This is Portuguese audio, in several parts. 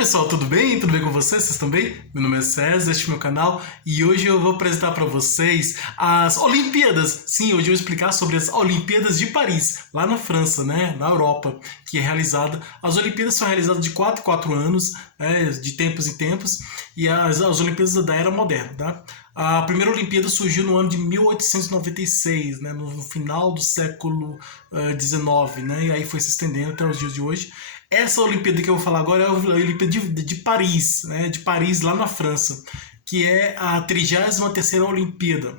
Pessoal, tudo bem? Tudo bem com vocês? Vocês estão bem? Meu nome é César, este é meu canal e hoje eu vou apresentar para vocês as Olimpíadas. Sim, hoje eu vou explicar sobre as Olimpíadas de Paris, lá na França, né? Na Europa, que é realizada. As Olimpíadas são realizadas de 4 em 4 anos, de tempos em tempos, e as Olimpíadas da Era Moderna, tá? A primeira Olimpíada surgiu no ano de 1896, né, no final do século XIX, né, e aí foi se estendendo até os dias de hoje. Essa Olimpíada que eu vou falar agora é a Olimpíada de Paris, né, de Paris, lá na França, que é a 33ª Olimpíada,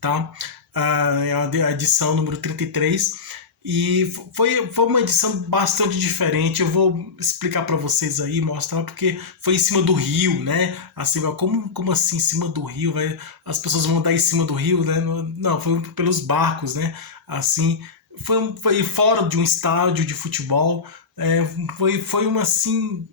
tá? É a edição número 33. E foi uma edição bastante diferente. Eu vou explicar para vocês aí, mostrar, porque foi em cima do rio, né? Assim, como assim em cima do rio? As pessoas vão andar em cima do rio, né? Não, foi pelos barcos, né? Assim, foi fora de um estádio de futebol. Foi uma assim.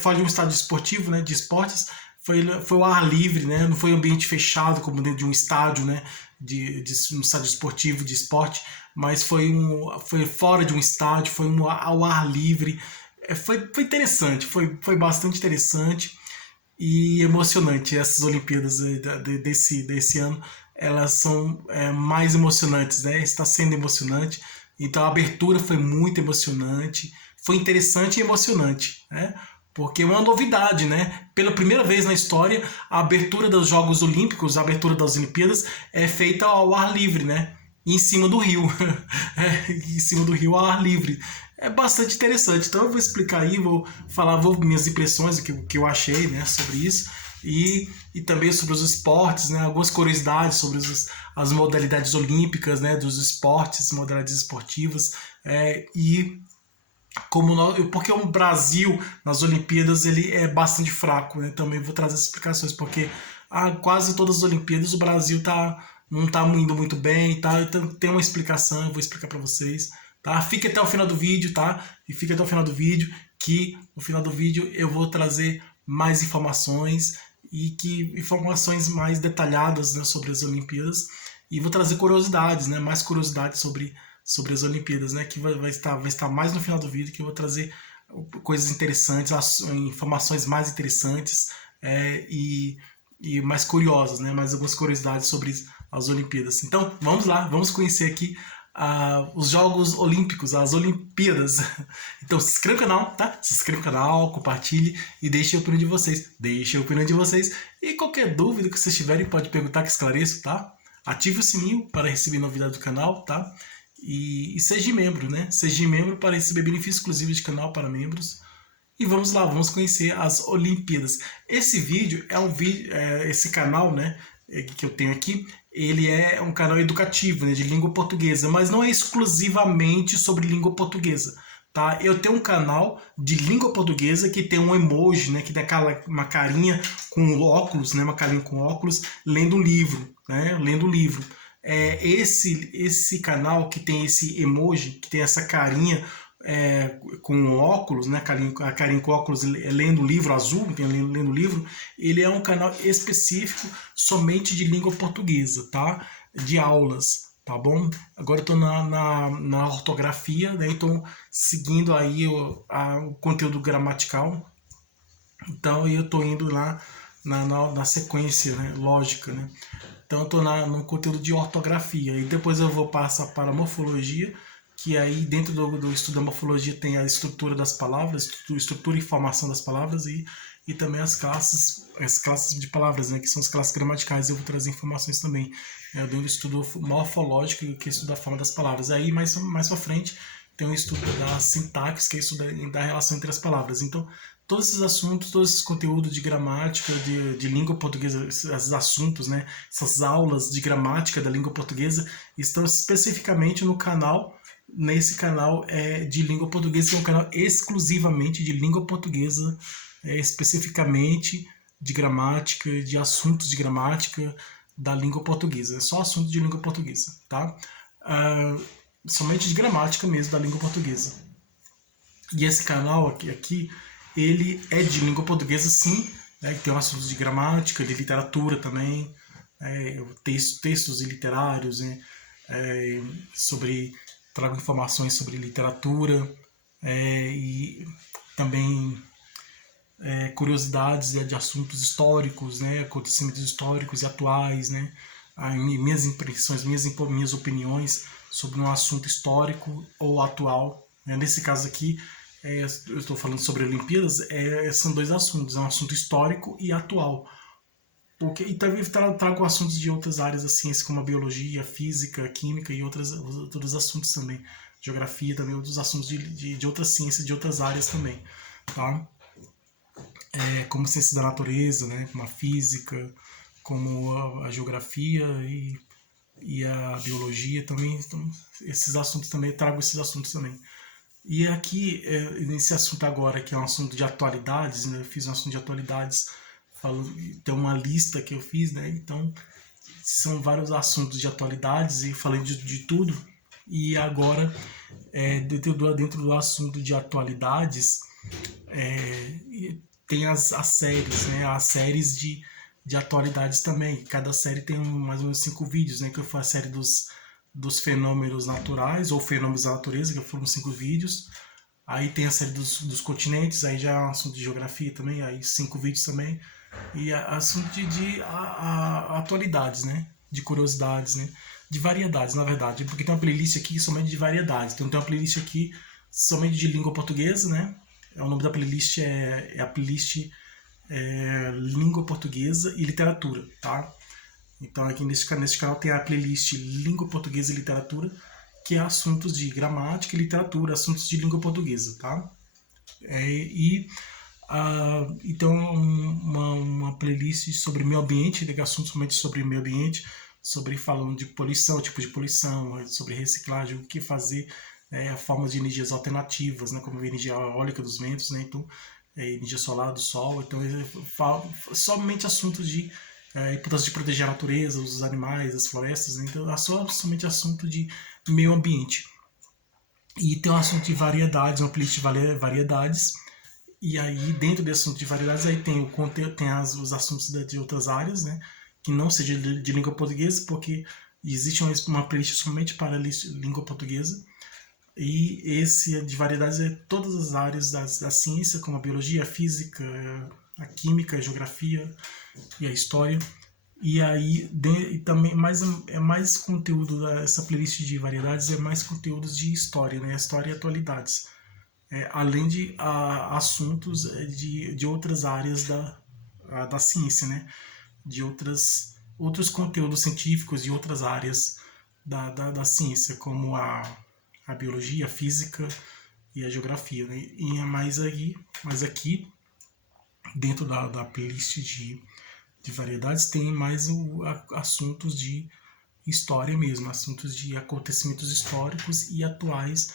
Fora de um estádio esportivo, né? De esportes. Foi o ar livre, né? Não foi ambiente fechado como dentro de um estádio, né? De um estádio esportivo de esporte, mas foi fora de um estádio, foi ao ar livre. Foi interessante, foi bastante interessante e emocionante. Essas Olimpíadas desse ano, elas são mais emocionantes, né? Está sendo emocionante. Então a abertura foi muito emocionante, foi interessante e emocionante, né? Porque é uma novidade, né? Pela primeira vez na história, a abertura dos Jogos Olímpicos, a abertura das Olimpíadas é feita ao ar livre, né? Em cima do rio. Em cima do rio ao ar livre. É bastante interessante. Então eu vou explicar aí, vou minhas impressões, o que eu achei, né, sobre isso. E também sobre os esportes, né, algumas curiosidades sobre as modalidades olímpicas, né, dos esportes, modalidades esportivas. Porque o Brasil nas Olimpíadas ele é bastante fraco, né? Também vou trazer explicações, porque quase todas as Olimpíadas o Brasil não está indo muito bem, tá? Então tem uma explicação, eu vou explicar para vocês, tá? Fique até o final do vídeo, tá? E fique até o final do vídeo, que no final do vídeo eu vou trazer mais informações informações mais detalhadas, né, sobre as Olimpíadas, e vou trazer curiosidades, né? Mais curiosidades sobre as Olimpíadas, né? Que vai estar mais no final do vídeo, que eu vou trazer coisas interessantes, informações mais interessantes e mais curiosas, né? Mais algumas curiosidades sobre as Olimpíadas. Então, vamos lá, vamos conhecer aqui os Jogos Olímpicos, as Olimpíadas. Então, se inscreva no canal, tá? Se inscreva no canal, compartilhe e deixe a opinião de vocês. Deixe a opinião de vocês. E qualquer dúvida que vocês tiverem, pode perguntar que esclareço, tá? Ative o sininho para receber novidades do canal, tá? E seja membro, né? Seja membro para receber benefícios exclusivos de canal para membros. E vamos lá, vamos conhecer as Olimpíadas. Esse vídeo é um vídeo, esse canal, né, que eu tenho aqui, ele é um canal educativo, né, de língua portuguesa, mas não é exclusivamente sobre língua portuguesa, tá? Eu tenho um canal de língua portuguesa que tem um emoji, né, que tem uma carinha com óculos, né, uma carinha com óculos, lendo um livro, né, lendo um livro. Esse canal que tem esse emoji, que tem essa carinha com óculos, né, a carinha com óculos lendo livro azul, lendo livro, ele é um canal específico somente de língua portuguesa, tá? De aulas, tá bom? Agora eu tô na ortografia, né? Então seguindo aí o conteúdo gramatical, então eu tô indo lá na sequência, né, lógica, né? Então eu estou no conteúdo de ortografia e depois eu vou passar para morfologia, que aí dentro do estudo da morfologia tem a estrutura das palavras, estrutura e formação das palavras e também as classes de palavras, né, que são as classes gramaticais. Eu vou trazer informações também. Dentro do estudo morfológico, que é estuda a forma das palavras. Aí mais para frente tem um estudo da sintaxe, que é estudo da relação entre as palavras. Então todos esses assuntos, todos esses conteúdos de gramática, de língua portuguesa, esses assuntos, né, essas aulas de gramática da língua portuguesa estão especificamente nesse canal de língua portuguesa, que é um canal exclusivamente de língua portuguesa, especificamente de gramática, de assuntos de gramática da língua portuguesa. É só assunto de língua portuguesa, tá? Somente de gramática mesmo da língua portuguesa. E esse canal aqui ele é de língua portuguesa, sim, né, tem assuntos de gramática, de literatura também, textos literários, né, trago informações sobre literatura, e também curiosidades de assuntos históricos, né, acontecimentos históricos e atuais, né, minhas impressões, minhas opiniões sobre um assunto histórico ou atual. Né. Nesse caso aqui, eu estou falando sobre Olimpíadas, são dois assuntos, é um assunto histórico e atual. E também trago assuntos de outras áreas da ciência, como a biologia, a física, a química e outros assuntos também. Geografia também, outros assuntos de outras ciências, de outras áreas também. Tá? Como ciência da natureza, né? Como a física, como a geografia e a biologia também. Então, esses assuntos também, trago esses assuntos também. E aqui, nesse assunto agora, que é um assunto de atualidades, né? Eu fiz um assunto de atualidades, tem uma lista que eu fiz, né? Então, são vários assuntos de atualidades e falei de tudo. E agora, dentro do assunto de atualidades, tem as séries, né? As séries de atualidades também. Cada série tem mais ou menos 5 vídeos, né? Que eu faço a série dos fenômenos naturais ou fenômenos da natureza, que foram 5 vídeos. Aí tem a série dos continentes, aí já é um assunto de geografia também, aí 5 vídeos também. E assunto de atualidades, né? De curiosidades, né? De variedades, na verdade. Porque tem uma playlist aqui somente de variedades. Então tem uma playlist aqui somente de língua portuguesa, né? O nome da playlist é a playlist língua portuguesa e literatura, tá? Então aqui nesse canal tem a playlist língua portuguesa e literatura, que é assuntos de gramática e literatura, assuntos de língua portuguesa, tá? Então uma playlist sobre meio ambiente, de assuntos somente sobre meio ambiente, sobre falando de poluição, tipo de poluição, sobre reciclagem, o que fazer, formas de energias alternativas, né, como a energia eólica dos ventos, né, então energia solar do sol, então somente assuntos de importância de proteger a natureza, os animais, as florestas, né, então somente assunto de meio ambiente. E tem um assunto de variedades, uma playlist de variedades. E aí, dentro desse assunto de variedades, aí tem o conteúdo, tem os assuntos de outras áreas, né? Que não seja de língua portuguesa, porque existe uma playlist somente para língua portuguesa. E esse de variedades é todas as áreas da ciência, como a biologia, a física, a química, a geografia e a história. E aí, e também mais conteúdo dessa playlist de variedades, é mais conteúdos de história, né? História e atualidades. Além de assuntos de outras áreas da ciência, né? De outros conteúdos científicos de outras áreas da ciência, como a biologia, a física e a geografia. Né? E mais aqui, dentro da playlist de variedades, tem mais assuntos de história mesmo, assuntos de acontecimentos históricos e atuais,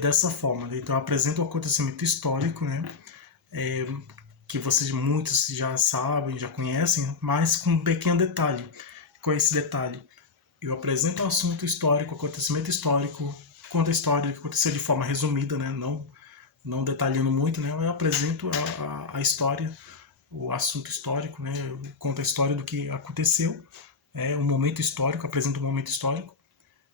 dessa forma. Né? Então eu apresento o acontecimento histórico, né? Que muitos já sabem, já conhecem, mas com um pequeno detalhe. Qual é esse detalhe? Eu apresento o assunto histórico, o acontecimento histórico, conto a história que aconteceu de forma resumida, né? Não detalhando muito, né? Eu apresento a história, o assunto histórico, né? Eu conto a história do que aconteceu, um momento histórico, apresento um momento histórico.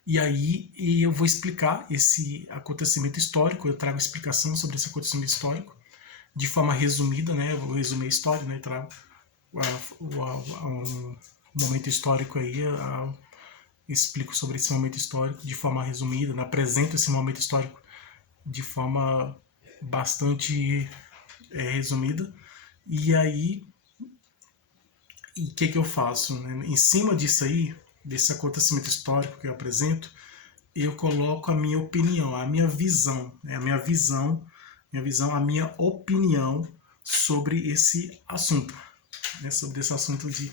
E aí eu vou explicar esse acontecimento histórico, eu trago explicação sobre esse acontecimento histórico de forma resumida, né? Eu vou resumir a história, né? Eu trago um momento histórico aí, explico sobre esse momento histórico de forma resumida, né? Apresento esse momento histórico de forma bastante resumida. E aí, o que eu faço? Né? Em cima disso aí, desse acontecimento histórico que eu apresento, eu coloco a minha opinião, a minha visão, né? A minha opinião sobre esse assunto, né? Sobre esse assunto de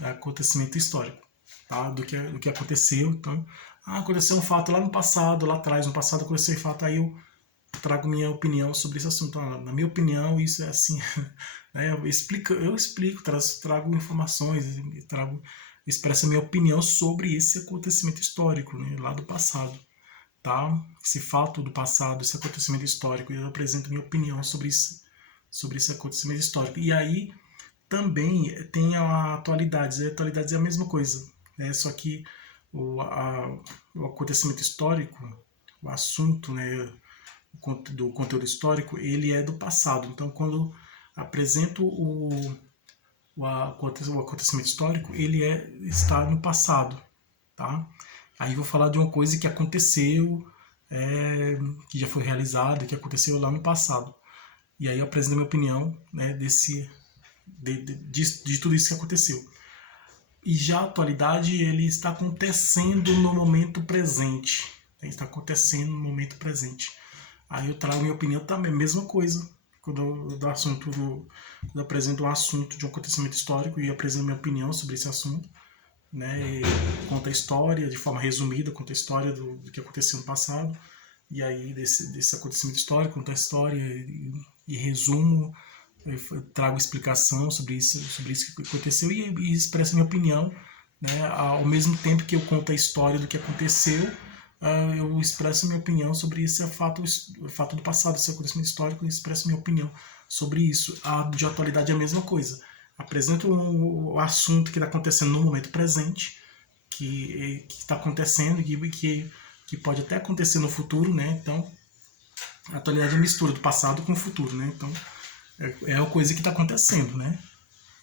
acontecimento histórico, tá? Do que aconteceu. Então, aconteceu um fato lá no passado, lá atrás, no passado aconteceu um fato, aí eu trago minha opinião sobre esse assunto. Na minha opinião, isso é assim. Né? Eu explico, trago informações, expresso a minha opinião sobre esse acontecimento histórico, né? Lá do passado. Tá? Esse fato do passado, esse acontecimento histórico, eu apresento minha opinião sobre esse acontecimento histórico. E aí também tem a atualidades. A atualidades é a mesma coisa, né? Só que o acontecimento histórico, o assunto, né? do conteúdo histórico, ele é do passado. Então, quando apresento o acontecimento histórico, ele está no passado, tá? Aí vou falar de uma coisa que aconteceu, que já foi realizada, que aconteceu lá no passado. E aí eu apresento a minha opinião, né, de tudo isso que aconteceu. E já a atualidade, ele está acontecendo no momento presente. Está acontecendo no momento presente. Aí eu trago minha opinião também, mesma coisa. Quando eu apresento um assunto de um acontecimento histórico e apresento minha opinião sobre esse assunto, né? Conta a história de forma resumida, conta a história do que aconteceu no passado, e aí desse acontecimento histórico, conta a história e resumo, eu trago explicação sobre isso que aconteceu e expresso minha opinião, né? Ao mesmo tempo que eu conto a história do que aconteceu, eu expresso minha opinião sobre esse fato do passado, esse acontecimento histórico, e expresso minha opinião sobre isso. A de atualidade é a mesma coisa. Apresento o assunto que está acontecendo no momento presente, que está acontecendo e que pode até acontecer no futuro, né? Então, a atualidade é a mistura do passado com o futuro, né? Então, é a coisa que está acontecendo, né?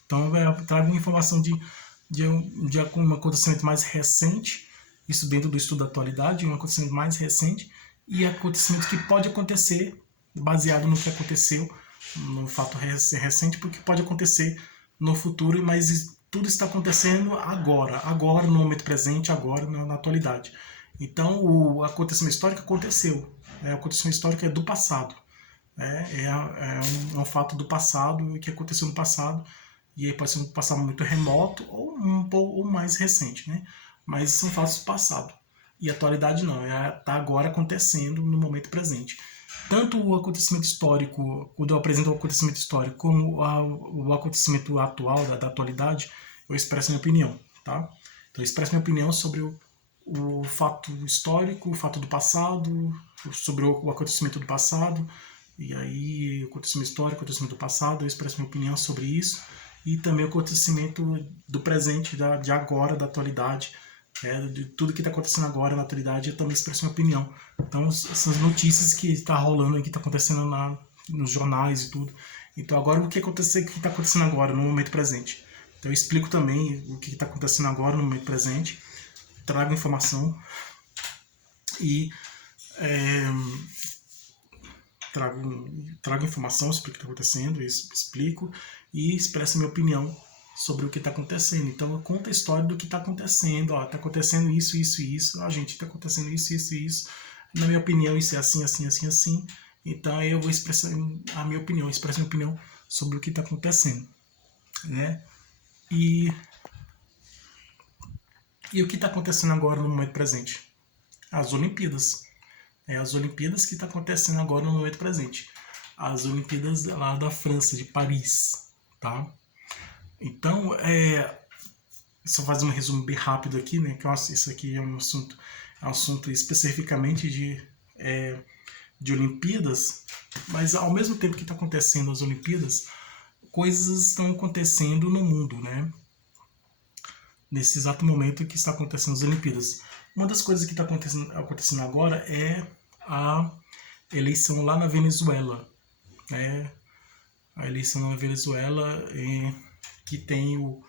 Então, eu trago uma informação de um acontecimento mais recente, isso dentro do estudo da atualidade, um acontecimento mais recente e acontecimento que pode acontecer baseado no que aconteceu no fato recente, porque pode acontecer no futuro, mas tudo está acontecendo agora no momento presente, agora na atualidade. Então, o acontecimento histórico aconteceu, o acontecimento histórico é do passado, um fato do passado que aconteceu no passado, e aí pode ser um passado muito remoto ou um pouco mais recente, né? Mas são fatos do passado. E a atualidade não, está agora acontecendo no momento presente. Tanto o acontecimento histórico, quando eu apresento o acontecimento histórico, como o acontecimento atual, da atualidade, eu expresso minha opinião, tá? Então eu expresso minha opinião sobre o fato histórico, o fato do passado, sobre o acontecimento do passado, e aí o acontecimento histórico, o acontecimento do passado, eu expresso minha opinião sobre isso, e também o acontecimento do presente, de agora, da atualidade, de tudo que está acontecendo agora na atualidade, eu também expresso minha opinião. Então, essas notícias que está rolando, que está acontecendo nos jornais e tudo. Então, agora o que está acontecendo agora, no momento presente. Então, eu explico também o que está acontecendo agora, no momento presente, trago informação e trago informação sobre o que está acontecendo, explico e expresso minha opinião sobre o que está acontecendo. Então eu conto a história do que está acontecendo. Está acontecendo isso, isso e isso. Gente, está acontecendo isso, isso e isso. Na minha opinião, isso é assim, assim, assim, assim. Então eu vou expressar a minha opinião, expresso a minha opinião sobre o que está acontecendo, né? E o que está acontecendo agora no momento presente? As Olimpíadas. As Olimpíadas que está acontecendo agora no momento presente. As Olimpíadas lá da França, de Paris, tá? Então, só fazer um resumo bem rápido aqui, né? Que isso aqui é um assunto especificamente de Olimpíadas, mas ao mesmo tempo que está acontecendo as Olimpíadas, coisas estão acontecendo no mundo, né? Nesse exato momento que está acontecendo as Olimpíadas. Uma das coisas que está acontecendo agora é a eleição lá na Venezuela, né? A eleição na Venezuela que tem um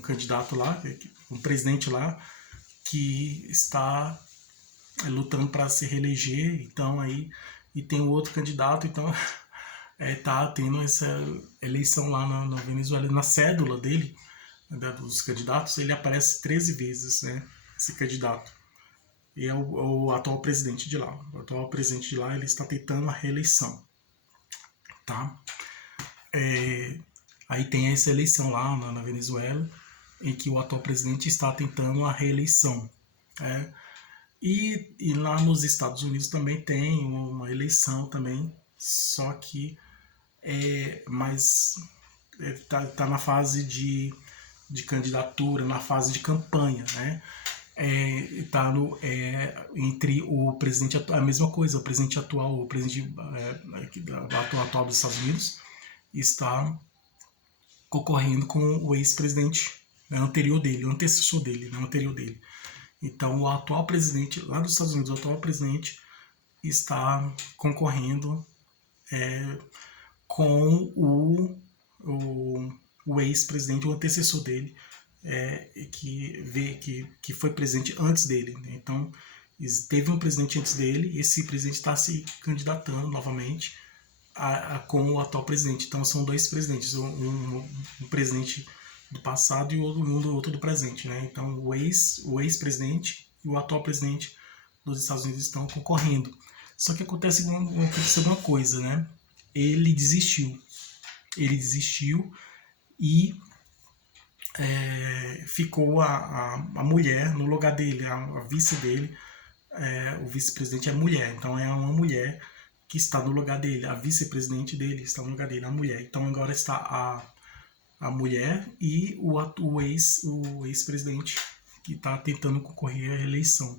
candidato lá, um presidente lá, que está lutando para se reeleger, então aí, e tem um outro candidato, então tá tendo essa eleição lá na Venezuela. Na cédula dele, dos candidatos, ele aparece 13 vezes, né, esse candidato. E é o atual presidente de lá. O atual presidente de lá, ele está tentando a reeleição, tá? Aí tem essa eleição lá na Venezuela, em que o atual presidente está tentando a reeleição. E lá nos Estados Unidos também tem uma eleição também, só que tá na fase de candidatura, na fase de campanha, né? Tá entre o presidente atual, a mesma coisa, o presidente atual, o presidente atual dos Estados Unidos está concorrendo com o ex-presidente, né, anterior dele, o antecessor dele, né, anterior dele. Então, o atual presidente lá dos Estados Unidos, o atual presidente, está concorrendo com o ex-presidente, o antecessor dele, que foi presidente antes dele. Né? Então, teve um presidente antes dele e esse presidente está se candidatando novamente com o atual presidente. Então, são dois presidentes, um presidente do passado e outro do presente. Né? Então, o ex-presidente e o atual presidente dos Estados Unidos estão concorrendo. Só que acontece uma coisa, né? Ele desistiu e ficou a mulher no lugar dele, a vice dele. O vice-presidente é mulher, então é uma mulher que está no lugar dele, a vice-presidente dele está no lugar dele, a mulher. Então agora está a mulher e o ex-presidente que está tentando concorrer à reeleição.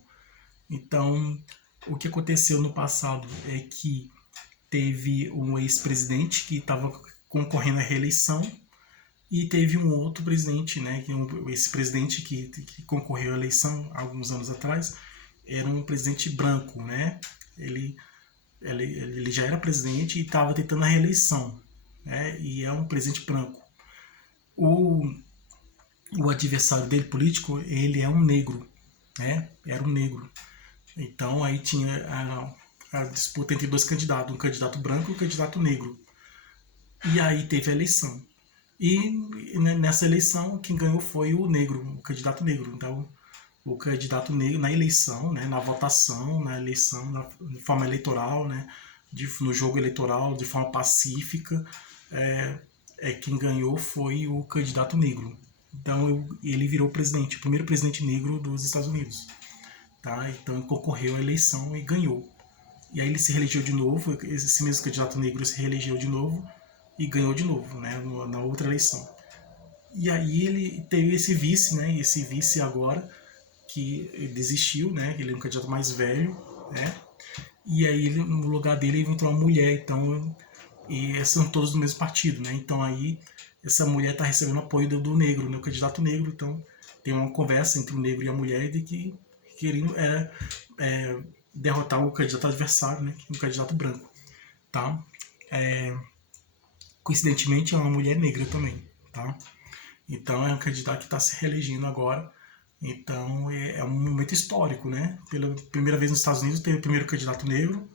Então, o que aconteceu no passado é que teve um ex-presidente que estava concorrendo à reeleição e teve um outro presidente, né, esse presidente que concorreu à eleição alguns anos atrás, era um presidente branco, né? Ele já era presidente e estava tentando a reeleição, né? E é um presidente branco. O adversário dele político, ele é um negro, né? Era um negro. Então aí tinha a disputa entre dois candidatos, um candidato branco e um candidato negro. E aí teve a eleição. E nessa eleição, quem ganhou foi o negro, o candidato negro. Então, o candidato negro na eleição, né, na votação, na eleição, de forma eleitoral, né, no jogo eleitoral, de forma pacífica, quem ganhou foi o candidato negro. Então, ele virou presidente, o primeiro presidente negro dos Estados Unidos. Tá? Então, ele concorreu à eleição e ganhou. E aí ele se reelegeu de novo, esse mesmo candidato negro se reelegeu de novo e ganhou de novo, né, na outra eleição. E aí ele teve esse vice, né, esse vice agora, que desistiu, né, ele é um candidato mais velho, né, e aí no lugar dele entrou uma mulher, então, e são todos do mesmo partido, né, então aí essa mulher está recebendo apoio do negro, né, o candidato negro, então tem uma conversa entre o negro e a mulher de que queriam derrotar o candidato adversário, né, um candidato branco, tá? Coincidentemente é uma mulher negra também, tá? Então é um candidato que está se reelegendo agora. Então é um momento histórico, né? Pela primeira vez nos Estados Unidos teve o primeiro candidato negro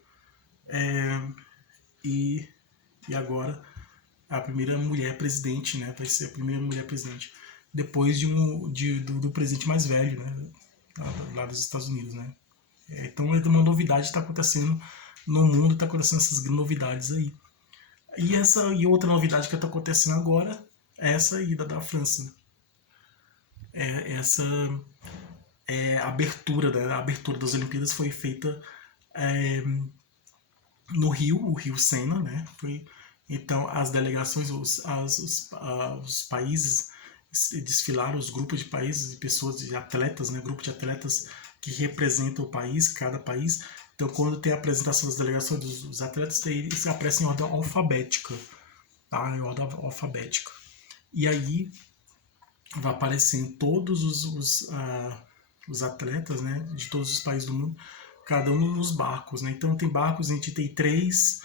e agora a primeira mulher presidente, né? Vai ser a primeira mulher presidente depois do presidente mais velho, né? Lá dos Estados Unidos, né? Então é uma novidade que está acontecendo no mundo, está acontecendo essas novidades aí. E outra novidade que está acontecendo agora é essa ida da França. Essa abertura, né? A abertura das Olimpíadas foi feita no Rio, o Rio Sena, né? Então as delegações, os países desfilaram, os grupos de países, de pessoas, de atletas, né? Grupo de atletas que representam o país, cada país. Então, quando tem a apresentação das delegações dos atletas, eles aparecem em ordem alfabética, tá? Em ordem alfabética. E aí vai aparecendo todos os atletas, né? De todos os países do mundo, cada um nos barcos, né? Então, tem barcos, a gente tem três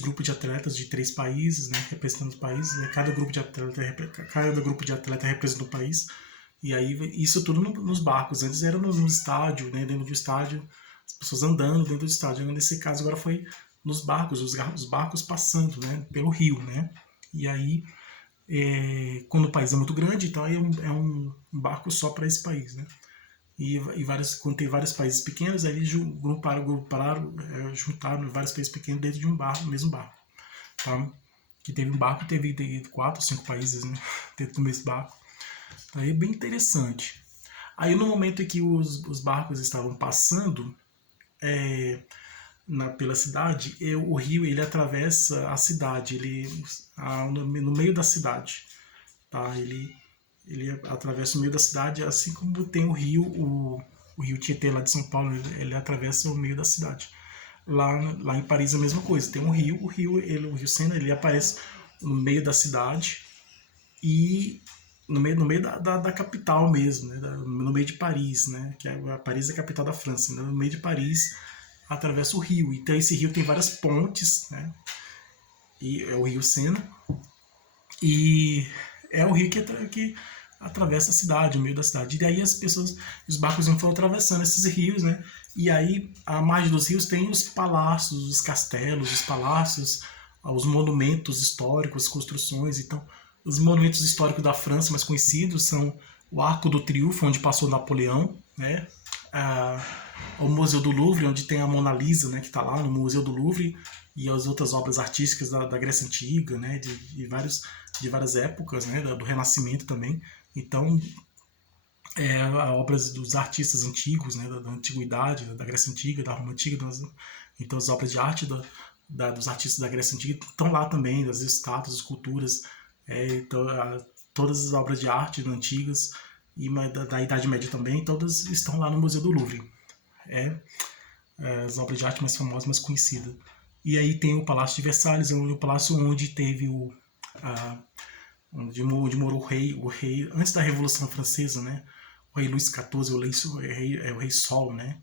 grupos de atletas de 3 países, né? Representando os países, né? Cada grupo de atleta representa um país. E aí, isso tudo nos barcos. Antes era no estádio, né? Dentro do estádio, as pessoas andando dentro do estádio. Nesse caso agora foi nos barcos, os barcos passando, né, pelo rio, né? E aí, quando o país é muito grande, então aí é um barco só para esse país, né? Quando tem vários países pequenos, aí eles juntaram vários países pequenos dentro de um barco, mesmo barco, tá? Que teve um barco, teve 4 ou 5 países, né, dentro do mesmo barco. Aí é bem interessante. Aí no momento em que os barcos estavam passando pela cidade, o rio ele atravessa a cidade, no meio da cidade, tá? Ele atravessa o meio da cidade, assim como tem o rio Tietê lá de São Paulo, ele atravessa o meio da cidade. Lá em Paris é a mesma coisa, tem um rio, o rio Sena, ele aparece no meio da cidade e no meio da capital mesmo, né? No meio de Paris, né? Que Paris é a capital da França. Né? No meio de Paris atravessa o rio. Então esse rio tem várias pontes, né? E é o rio Sena. E é o rio que atravessa a cidade, o meio da cidade. E daí as pessoas, os barcos foram atravessando esses rios, né? E aí, à margem dos rios tem os palácios, os castelos, os palácios, os monumentos históricos, as construções. Então, os monumentos históricos da França mais conhecidos são o Arco do Triunfo, onde passou Napoleão, né? Ah, o Museu do Louvre, onde tem a Mona Lisa, né, que está lá no Museu do Louvre, e as outras obras artísticas da Grécia Antiga, né, de várias épocas, né, do Renascimento também. Então, obras dos artistas antigos, né, da antiguidade, da Grécia Antiga, da Roma Antiga, então as obras de arte dos artistas da Grécia Antiga estão lá também, das estátuas, esculturas, então, todas as obras de arte antigas e da Idade Média também, todas estão lá no Museu do Louvre. As obras de arte mais famosas, mais conhecidas. E aí tem o Palácio de Versalhes, o palácio onde teve onde morou o rei antes da Revolução Francesa, né? O rei Luís XIV, o rei Sol, né?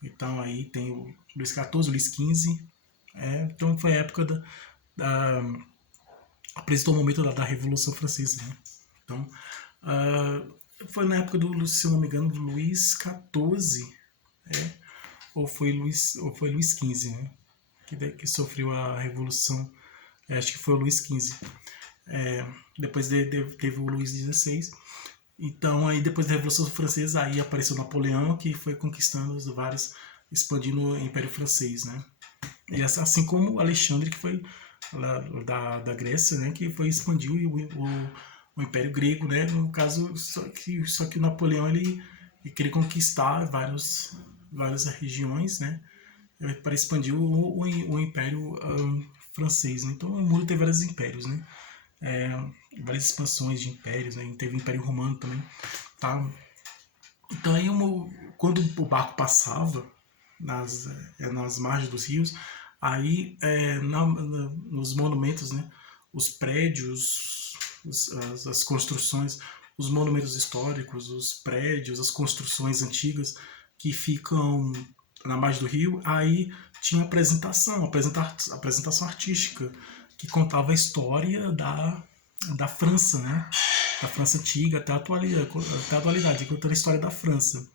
Então aí tem o Luís XIV, o Luís XV. Então foi a época apresentou o momento da Revolução Francesa, né? Então foi na época se eu não me engano, do Luís XIV, ou foi Luís XV, né? Que sofreu a Revolução. Acho que foi o Luís XV. Depois teve o Luís XVI. Então, aí depois da Revolução Francesa, aí apareceu Napoleão, que foi conquistando os vários, expandindo o Império Francês, né? E assim como Alexandre, que foi da Grécia, né? Que foi expandiu o Império Grego, né? No caso, só que o Napoleão ele queria conquistar várias regiões, né? Para expandir o Império francês, né? Então o mundo teve vários impérios, né? Várias expansões de impérios, né? Teve o Império Romano também, tá? Então aí quando o barco passava nas margens dos rios, aí nos monumentos, né? Os prédios, as construções, os monumentos históricos, os prédios, as construções antigas que ficam na margem do rio, aí tinha apresentação artística que contava a história da França, né? Da França antiga até a atualidade, contando a história da França.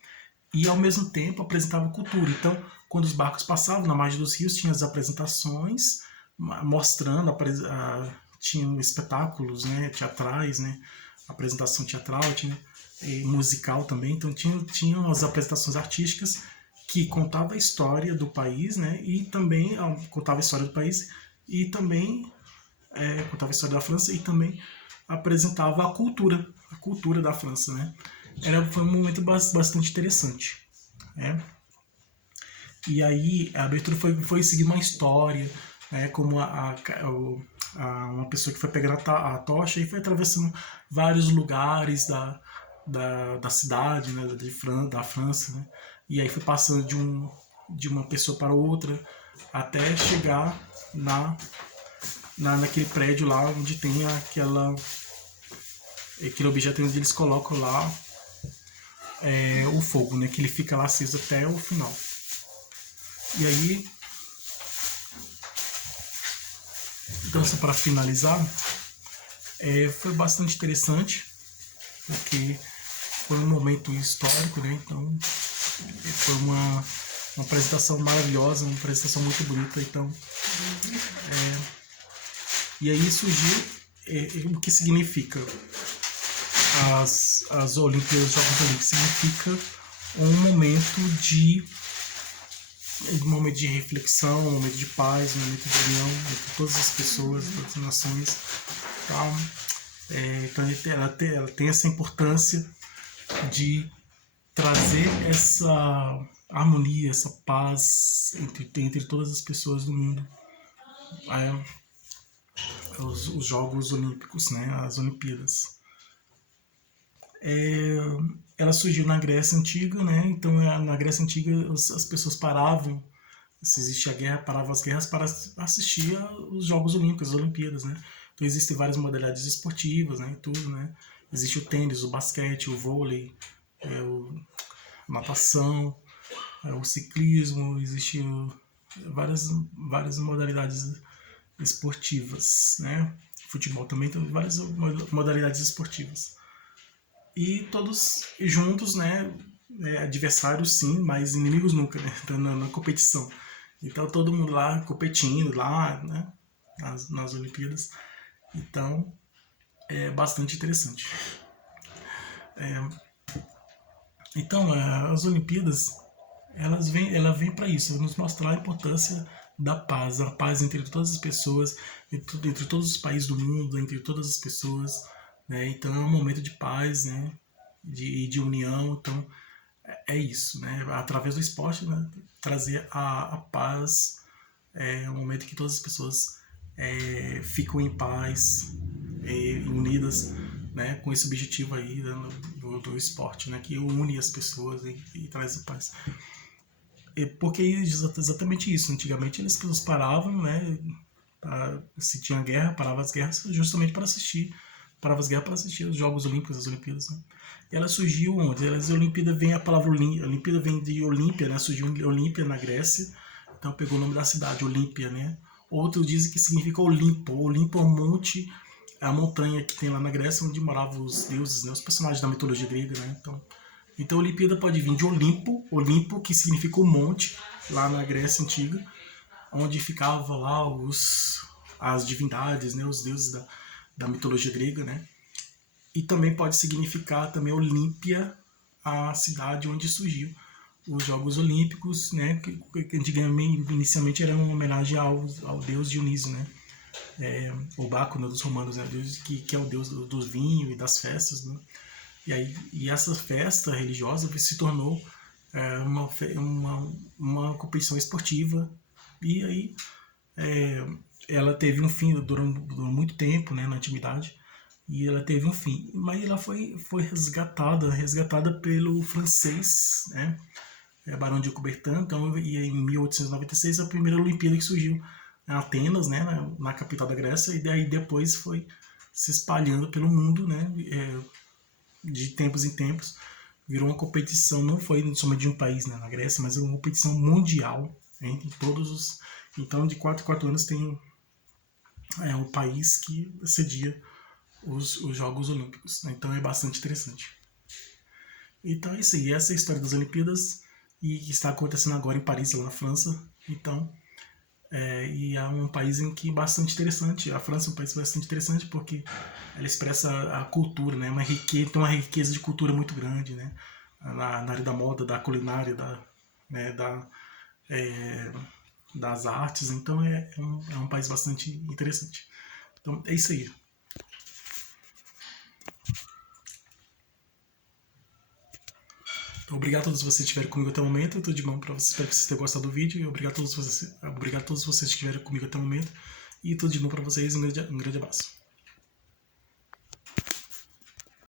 E ao mesmo tempo apresentava cultura. Então, quando os barcos passavam na margem dos rios, tinha as apresentações mostrando, tinham espetáculos, né, teatrais, né, apresentação teatral, tinha musical também. Então tinham as apresentações artísticas que contava a história do país, né, e também contava a história do país e também contava a história da França e também apresentava a cultura da França, né. Foi um momento bastante interessante, né. E aí a abertura foi seguir uma história, né, como uma pessoa que foi pegando a tocha e foi atravessando vários lugares da cidade, né, da França, né, e aí foi passando de uma pessoa para outra até chegar naquele prédio lá onde tem aquele objeto onde eles colocam lá o fogo, né, que ele fica lá aceso até o final. E aí, então, só para finalizar, foi bastante interessante, porque foi um momento histórico, né? Então, foi uma apresentação maravilhosa, uma apresentação muito bonita. Então, e aí surgiu o que significa as Olimpíadas, os Jogos Olímpicos, significa um momento de reflexão, um momento de paz, um momento de união entre todas as pessoas, todas as nações. Tá? Então ela tem essa importância de trazer essa harmonia, essa paz entre todas as pessoas do mundo. Os Jogos Olímpicos, né? As Olimpíadas. Ela surgiu na Grécia Antiga, né? Então na Grécia Antiga as pessoas paravam, se existia guerra, paravam as guerras para assistir aos Jogos Olímpicos, as Olimpíadas, né? Então existem várias modalidades esportivas, né? E tudo, né? Existe o tênis, o basquete, o vôlei, natação, o ciclismo, existe várias modalidades esportivas, né? Futebol também tem várias modalidades esportivas. E todos juntos, né? Adversários sim, mas inimigos nunca, né? Então, na competição. Então todo mundo lá competindo lá, né? Nas Olimpíadas. Então é bastante interessante. Então as Olimpíadas ela vem para isso, nos mostrar a importância da paz, a paz entre todas as pessoas, entre todos os países do mundo, entre todas as pessoas, né? Então é um momento de paz, né? De união. Então é isso, né? Através do esporte, né? Trazer a paz, um momento que todas as pessoas ficam em paz, unidas, né? Com esse objetivo aí, né? do esporte, né? Que une as pessoas e traz a paz. Porque exatamente isso. Antigamente eles paravam, né? Se tinha guerra, parava as guerras justamente para assistir. Parava as guerras para assistir os Jogos Olímpicos, as Olimpíadas. Né? E ela surgiu onde? As Olimpíadas vem a palavra Olimpíada vem de Olímpia, né? Surgiu Olímpia na Grécia. Então pegou o nome da cidade, Olímpia, né? Outros dizem que significa Olimpo. Olimpo é um monte, é a montanha que tem lá na Grécia, onde moravam os deuses, né? Os personagens da mitologia grega, né? Então a Olimpíada pode vir de Olimpo, Olimpo que significa o monte, lá na Grécia Antiga, onde ficava lá as divindades, né, os deuses da mitologia grega, né? E também pode significar também Olímpia, a cidade onde surgiu os Jogos Olímpicos, né? Que antigamente, inicialmente era uma homenagem ao deus Dionísio, né? O Báculo, né, dos romanos, né? Deus, que é o deus do vinho e das festas, né? E essa festa religiosa se tornou uma competição esportiva. E aí ela teve um fim, durou muito tempo, né, na antiguidade, e ela teve um fim. Mas ela foi resgatada pelo francês, né, Barão de Coubertin. Então, e em 1896 a primeira Olimpíada que surgiu em Atenas, né, na capital da Grécia, e daí depois foi se espalhando pelo mundo, né, de tempos em tempos, virou uma competição, não foi somente de um país, né, na Grécia, mas uma competição mundial, entre todos os. Então, de 4 em 4 anos tem um país que cedia os Jogos Olímpicos, né? Então é bastante interessante. Então é isso aí, essa é a história das Olimpíadas e que está acontecendo agora em Paris, lá na França. Então, e é um país em que bastante interessante. A França é um país bastante interessante porque ela expressa a cultura, né? Tem uma riqueza de cultura muito grande, né? Na área da moda, da culinária, das artes. Então é um país bastante interessante. Então é isso aí. Então, obrigado a todos vocês que estiveram comigo até o momento. Tudo de bom para vocês. Espero que vocês tenham gostado do vídeo. E obrigado a todos vocês que estiveram comigo até o momento. E tudo de bom para vocês. Um grande abraço.